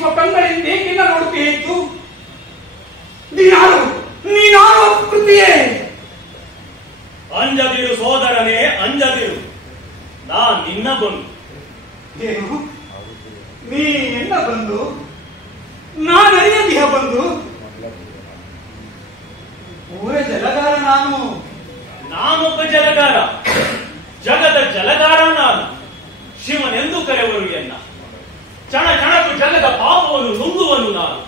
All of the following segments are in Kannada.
ಮಿಂಚಿಸುವ ಕಣ್ಗಳಿಂದ ಏಕಿನ್ನ ನೋಡುತ್ತೀತು? ನೀನಾರು ಕೃತಿಯೇ? ಅಂಜದಿರು ಸೋದರನೇ, ಅಂಜದಿರು. ನಾ ನಿನ್ನ ಬಂದು. ಏನು? ನೀ ಎನ್ನ ಬಂದು? ನಾನರಿಯದಿಹ ಬಂದು? ಊರ ಜಲಗಾರ ನಾನೊಬ್ಬ ಜಲಗಾರ, ಜಗದ ಜಲಗಾರ ನಾನು. ಶಿವನೆಂದು ಕರೆವರು ಎನ್ನ. ಚಣ ಚಣಕು ಜಗದ ಪಾಪವನ್ನು ನುಂಗುವನು ನಾನು.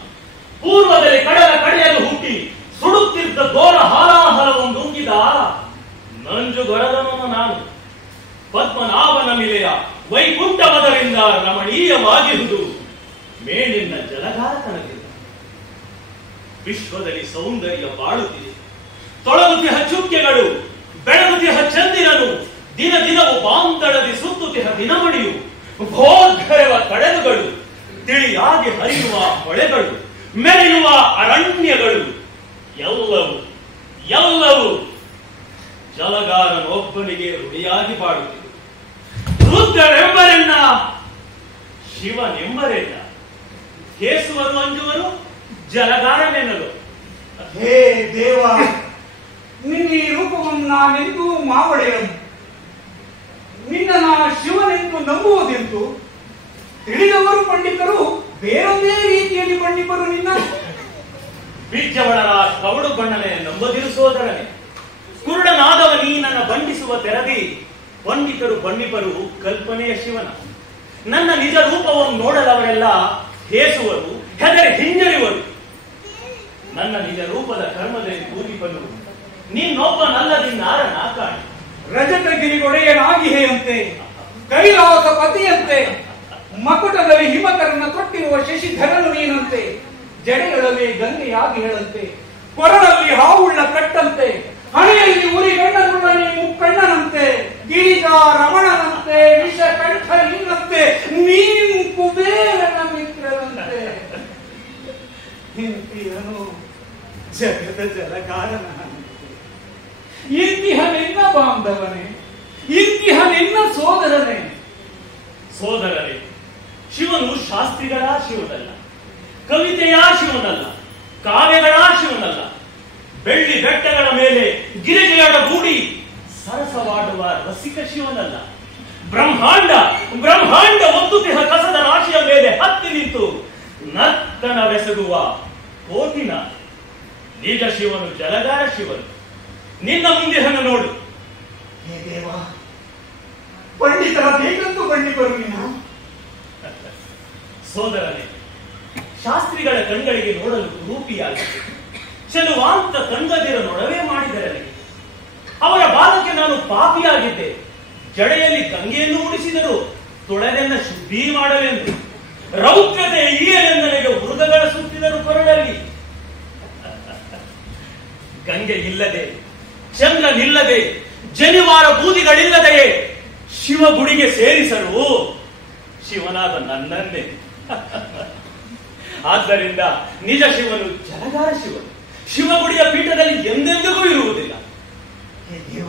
ಪೂರ್ವದಲ್ಲಿ ಕಡಲ ಕಡೆಯಲು ಹುಟ್ಟಿ ಸುಡುತ್ತಿದ್ದ ಘೋರ ಹಾಲಾಹಲವೊಂದುಂಗಿದ ನಂಜುಗೊರದನು ನಾನು. ಪದ್ಮನಾಭನ ಮಿಲೆಯ ವೈಕುಂಠವದರಿಂದ ರಮಣೀಯವಾಗಿರುವುದು ಮೇಲಿನ ಜಲಗಾರ ಕಣಗಿಲ್ಲ. ವಿಶ್ವದಲ್ಲಿ ಸೌಂದರ್ಯ ಬಾಳುತ್ತಿದೆ. ತೊಳಗುತಿಹ ಚುಕ್ಕೆಗಳು, ಬೆಳಗುತಿಹ ಚಂದಿರನು, ದಿನ ದಿನವೂ ಬಾಂತಳದಿ ಸುತ್ತುತಿಹ ದಿನಮಣಿಯು, ಭೋರ್ಗರೆವ ಕಡಲುಗಳು, ತಿಳಿಯಾಗಿ ಹರಿಯುವ ಹೊಳೆಗಳು, ಮೆರೆಯುವ ಅರಣ್ಯಗಳು, ಎಲ್ಲವೂ ಎಲ್ಲವೂ ಜಲಗಾರನೊಬ್ಬನಿಗೆ ರೂಢಿಯಾಗಿ ಬಾಳುತ್ತಿದೆ. ರುದ್ರರೆಂಬರೆನ್ನ, ಶಿವನೆಂಬರೆನ್ನ, ಕೇಸುವರು ಅಂಜುವರು, ಜಲಗಾರನೆನ್ನಲು. ಹೇ ದೇವ, ನಿನ್ನ ಈ ರೂಪವನ್ನು ನಾನೆಂದೂ ಮಾವಡೆಯನು. ನಿನ್ನ ನಾ ಶಿವನೆಂದು ನಂಬುವುದೆಂದು ತಿಳಿದವರು ಪಂಡಿತರು ಬೇರೊಂದೇ ರೀತಿಯಲ್ಲಿ ಪಂಡಿತರು. ನಿನ್ನ ಬಿಜ್ಜವಳರ ಕವಡು ಬಣ್ಣನೆ ನಂಬದಿರು ಸೋದರನೆ. ಕುರುಡನಾದವ ನೀ ನನ್ನ ಬಂಧಿಸುವ ತೆರದಿ. ಪಂಡಿತರು ಬಣ್ಣಿಪರು ಕಲ್ಪನೆಯ ಶಿವನ. ನನ್ನ ನಿಜ ರೂಪವನ್ನು ನೋಡಲವರೆಲ್ಲ ಹೇಸುವರು, ಹೆದರಿ ಹಿಂಜರಿವರು. ನನ್ನ ನಿಜ ರೂಪದ ಕರ್ಮದಲ್ಲಿ ಕೂಲಿಪನು ನೀನೊಬ್ಬನಲ್ಲದಿನ್ನಾರನ ಕಾಣಿ. ರಜತಗಿರಿಗೊಡೆಯನಾಗಿಹೆಯಂತೆ, ಕೈಲಾಸ ಪತಿಯಂತೆ, ಮಕುಟದಲ್ಲಿ ಹಿಮಕರನ ತೊಟ್ಟಿರುವ ಶಶಿಧರನು ನೀನಂತೆ, ಜಡೆಗಳಲ್ಲಿ ಗಂಗೆಯಾಗಿ ಹೇಳಂತೆ, ಕೊರಳಲ್ಲಿ ಹಾವುಳ್ಳ ಕಟ್ಟಂತೆ, ಹಣೆಯಲ್ಲಿ ಉರಿಗಣ್ಣನುಳ್ಳ ಮುಕ್ಕಣ್ಣನಂತೆ, ಗಿರಿಜಾ ರಮಣನಂತೆ, ವಿಷಕಂಠ ನಿನ್ನಂತೆ, ನೀನು ಕುಬೇರನ ಮಿತ್ರರಂತೆ. ಇಂತಿಹನು ಜಗದ ಜಲಗಾರನ. ಇಂತಿಹ ನಿನ್ನ ಬಾಂಧವನೇ, ಇಂತಿಹ ನಿನ್ನ ಸೋದರನೇ. ಸೋದರನೇ, ಶಿವನು ಶಾಸ್ತ್ರಿಗಳ ಶಿವನಲ್ಲ, ಕವಿತೆಯ ಶಿವನಲ್ಲ, ಕಾವ್ಯಗಳ ಶಿವನಲ್ಲ. ಬೆಳ್ಳಿ ಬೆಟ್ಟಗಳ ಮೇಲೆ ಗಿರಿಜೆಯೊಡಗೂಡಿ ಸರಸವಾಡುವ ರಸಿಕ ಶಿವನಲ್ಲ. ಬ್ರಹ್ಮಾಂಡ ಬ್ರಹ್ಮಾಂಡ ಒತ್ತುತಿಹ ಕಸದ ರಾಶಿಯ ಮೇಲೆ ಹತ್ತಿ ನಿಂತು ನರ್ತನವೆಸಗುವ ಕೋಟಿನ ನಿಜ ಶಿವನು ಜಲಗಾರ ಶಿವನು. ನಿನ್ನ ಮುಂದಿಹನ್ನು ನೋಡು. ಹೇ ದೇವ, ಪಂಡಿತರ ಬೇಕಂತೂ ಪಂಡಿತರು ನೀನು. ಸೋದರನೇ, ಶಾಸ್ತ್ರಿಗಳ ಕಣ್ಗಳಿಗೆ ನೋಡಲು ರೂಪಿಯಾಗಿ ಚೆಲುವಾಂತ ಕಂಗದಿರ ನೊಡವೆ ಮಾಡಿದರಲ್ಲಿ ಅವರ ಬಾಲಕ್ಕೆ ನಾನು ಪಾಪಿಯಾಗಿದ್ದೆ. ಜಡೆಯಲ್ಲಿ ಗಂಗೆಯನ್ನು ಉಳಿಸಿದರು ತೊಳೆದೆನ್ನ ಶುದ್ಧಿ ಮಾಡಲೆಂದು. ರೌದ್ರತೆ ಈಯಲೆಂದನಿಗೆ ಮೃಗಗಳ ಸುತ್ತಿದರು ಕೊರಳಲ್ಲಿ. ಗಂಗೆ ಇಲ್ಲದೆ, ಚಂದ್ರನಿಲ್ಲದೆ, ಜನಿವಾರ ಬೂದಿಗಳಿಲ್ಲದೆಯೇ ಶಿವ ಗುಡಿಗೆ ಸೇರಿಸಲು ಶಿವನಾದ ನನ್ನನ್ನೇ. ಆದ್ದರಿಂದ ನಿಜ ಶಿವನು ಜಲಗಾರ ಶಿವನು. ಶಿವಗುಡಿಯ ಪೀಠದಲ್ಲಿ ಎಂದೆಂದಿಗೂ ಇರುವುದಿಲ್ಲ. ಹೇ ದೇವ,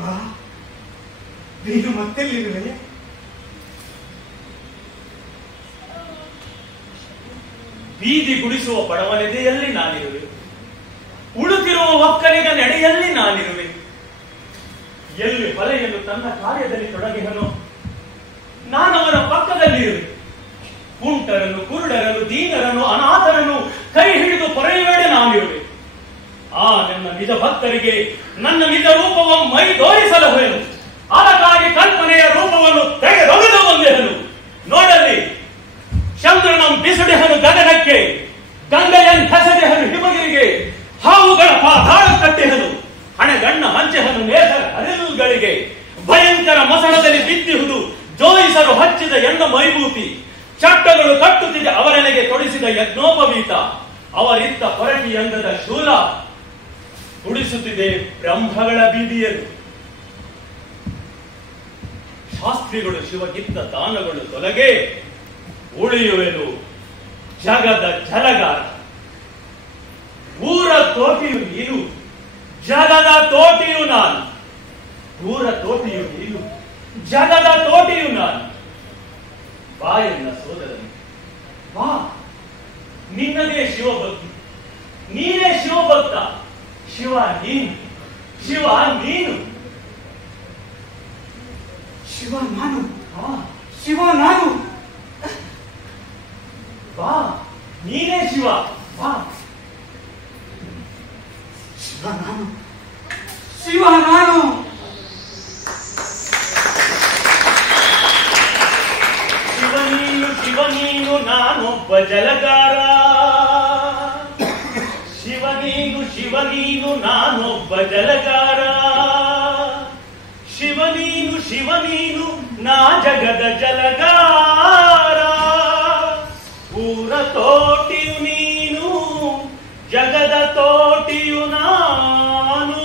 ನೀನು ಮತ್ತೆಲ್ಲಿರುವೆ? ಬೀದಿ ಗುಡಿಸುವ ಬಡವನೆದೆಯಲ್ಲಿ ನಾನಿರುವೆ. ಉಳುತ್ತಿರುವ ಒಕ್ಕಲಿಗ ನೆಡೆಯಲ್ಲಿ ನಾನಿರುವೆ. ಎಲ್ಲಿ ಹೊಲೆಯನ್ನು ತನ್ನ ಕಾರ್ಯದಲ್ಲಿ ತೊಡಗಿಹನೋ ನಾನವರ ಪಕ್ಕದಲ್ಲಿರುವೆ. ಕುಂಟರನ್ನು, ಕುರುಡರನ್ನು, ದೀನರನ್ನು, ಅನಾಥರನ್ನು ಕೈ ಹಿಡಿದು ಪೊರೆಯುವೆಡೆ ನಾನಿರುವೆ. ಆ ನನ್ನ ನಿಜ ಭಕ್ತರಿಗೆ ನನ್ನ ನಿಜ ರೂಪವನ್ನು ಮೈ ತೋರಿಸಲಹುವೆನು. ಅದಕ್ಕಾಗಿ ಕಲ್ಪನೆಯ ರೂಪವನ್ನು ತೆಗೆದೊಗೆದು ಬಂದೆನು. ನೋಡಲಿ, ಚಂದ್ರನಂ ಬಿಸುಡೆಹನು ಗಗನಕ್ಕೆ, ಗಂಗೆಯನ್ ಹೆಸಡೆಹನು ಹಿಮಗಿರಿಗೆ, ಹಾವುಗಳ ಪಾತಾಳ ಕಟ್ಟೆಹನು, ಹಣೆಗಣ್ಣ ಹಂಚೆಹನು ನೇಸರ ಹರಿಲುಗಳಿಗೆ, ಭಯಂಕರ ಮಸಣದಲ್ಲಿ ಬಿದ್ದಿಹುದು ಜೋಯಿಸರು ಹಚ್ಚಿದ ಎಣ್ಣ ಮೈಭೂತಿ, ಚಟ್ಟಗಳು ಕಟ್ಟುತ್ತಿದೆ ಅವರೆನೆಗೆ ತೊಡಿಸಿದ ಯಜ್ಞೋಪವೀತ, ಅವರಿತ್ತ ಹೊರಟಿ ಅಂಗದ ಶೂಲ, ತುಡಿಸುತ್ತಿದೆ ಬ್ರಹ್ಮಗಳ ಬೀದಿಯರು. ಶಾಸ್ತ್ರಿಗಳು ಶಿವಗಿತ್ತ ದಾನಗಳು ತೊಲಗೆ, ಉಳಿಯುವೆನು ಜಗದ ಜಲಗಾರ. ಊರ ತೋಟಿಯು ನೀನು, ಜಗದ ತೋಟಿಯು ನಾನು. ಊರ ತೋಟಿಯು ನೀನು, ಜಗದ ತೋಟಿಯು ನಾನು. ಬಾ ಎನ್ನ ಸೋದರನು, ಬಾ ನಿನ್ನದೇ ಶಿವಭಕ್ತಿ, ನೀನೇ ಶಿವಭಕ್ತ. ಶಿವ ನೀನು, ಶಿವ ನೀನು. ಶಿವ ನಾನು, ಶಿವ ನಾನು. ಬಾ, ನೀನೇ ಶಿವ, ಬಾ. ಶಿವ ನಾನು, ಶಿವ ನಾನು. ಶಿವ ನೀನು ನಾನೊಬ್ಬ ಜಲಗಾರ. ಶಿವ ನೀನು ನಾನೊಬ್ಬ ಜಲಗಾರ. ಶಿವ ನೀನು ನಾ ಜಗದ ಜಲಗಾರ. ಊರ ತೋಟಿಯು ನೀನು, ಜಗದ ತೋಟಿಯು ನಾನು.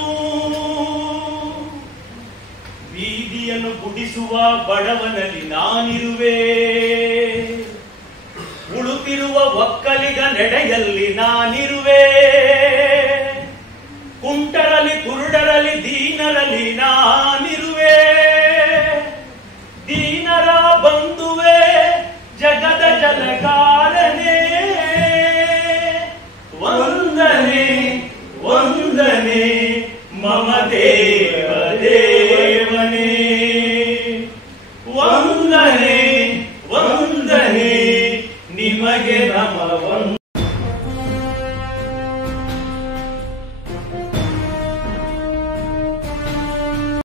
ಬೀದಿಯನ್ನು ಗುಡಿಸುವ ಬಡವನಲ್ಲಿ ನಾನಿರುವೆ. ಉಳುತ್ತಿರುವ ಒಕ್ಕಲಿಗ ನೆಡೆಯಲ್ಲಿ ನಾನಿರುವೆ. ಕುಂಟರಲಿ ಕುರುಡರಲಿ ದೀನರಲಿ ನಾನಿರುವೆ. ದೀನರ ಬಂಧುವೆ ಜಗದ ಜಲಗಾರನೇ. ವಂದನೆ ವಂದನೆ ಮಮ ದೇವ ದೇವನೇ. ವಂದನೆ ವಂದನೆ ನಿಮಗೆ ನಮ ವಂದನೆ.